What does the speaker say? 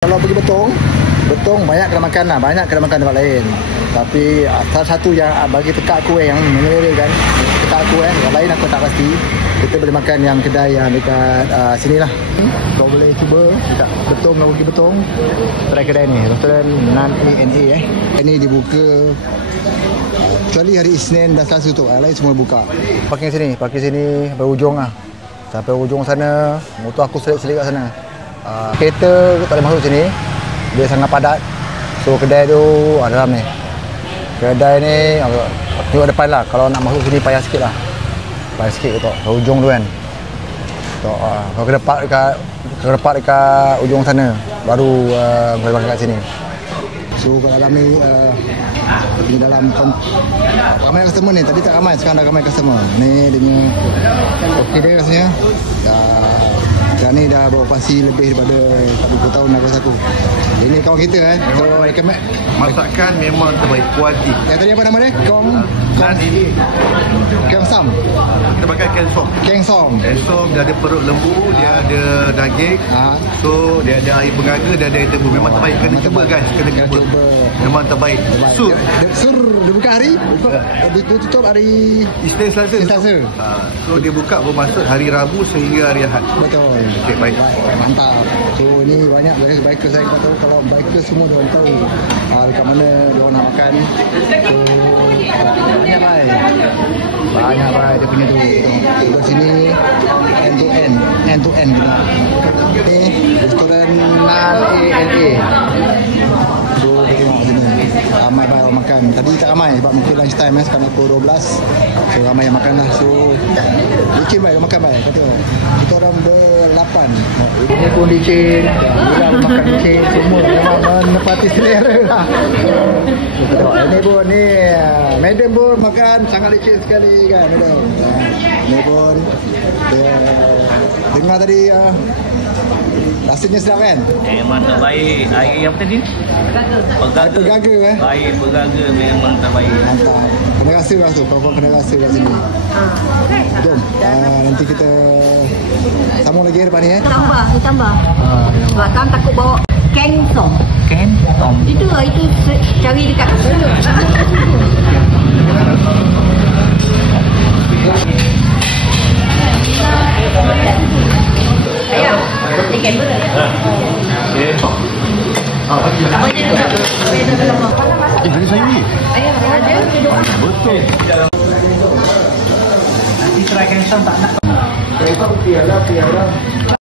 Kalau pergi Betong banyak kena makan lah, banyak kena makan tempat lain. Tapi salah satu yang bagi tekak aku yang mengerirkan tekak aku yang lain aku tak pasti. Kita boleh makan yang kedai yang dekat sini lah. Kau boleh cuba dekat Betong, kalau pergi Betong, try kedai ni, restoran Nan A&A Ini dibuka kecuali hari Isnin dan Selasa tu, lain semua buka. Parking sini berhujung lah. Sampai hujung sana, motor aku selit kat sana. Kereta tak boleh masuk sini, dia sangat padat. So kedai tu dalam ni. Kedai ni tengok depan lah. Kalau nak masuk sini payah sikit lah. Payah sikit ke hujung tu kan. Kalau kena park dekat hujung sana, baru boleh makan kat sini. So kat dalam ni di dalam ramai customer ni. Tadi tak ramai, sekarang dah ramai customer. Ni dia punya okey dia rasanya. Sekarang ni dah beroperasi lebih daripada 40 tahun dah aku. Ini kawan kita so recommend. Masakan memang terbaik, kualiti. Yang tadi apa nama dia? Dan ini Kengsam. kita pakai kensong. Kengsong. Kensong dia ada perut lembu, dia ada daging. So dia ada air pengaga, dia ada air tebu. Memang terbaik, kena cuba guys, kena cuba. Memang terbaik. Sur dia buka hari tutup hari Isnin Selasa. So dia buka bermaksud hari Rabu sehingga hari Ahad. Betul. Okey, baik. Mantap. So ni banyak bikers saya tahu, kalau bikers semua dia orang tahu dekat mana dia orang nak makan. So banyak baik dia punya tu. Di sini end to end gitu. Ni restoran Nan A&A. So tengok sini ramai baik orang makan. Tadi tak ramai sebab mungkin lunch time sekarang pukul 12. So ramai yang makan lah. So licin baik, dia makan baik. Kata kita orang ber-8. Ini pun licin, orang makan licin, semua memang menepati selera lah. Ini pun ni madam pun makan sangat licin sekali kan madam. Ni pun dengar tadi rasanya sedap kan? Memang terbaik. Air yang tadi? Bergaga Air bergaga memang terbaik. Mantap. Kena rasa lah tu, kau kena rasa kat sini. Jom, nanti kita sambung lagi depan ni Tambah. Sebab kan takut bawa kengsong. Itu cari dekat ayam. Ikan boleh. Apa je tu? Beri saya ni. Ayam ada. Betul. Nanti try kensong tak nak. Piala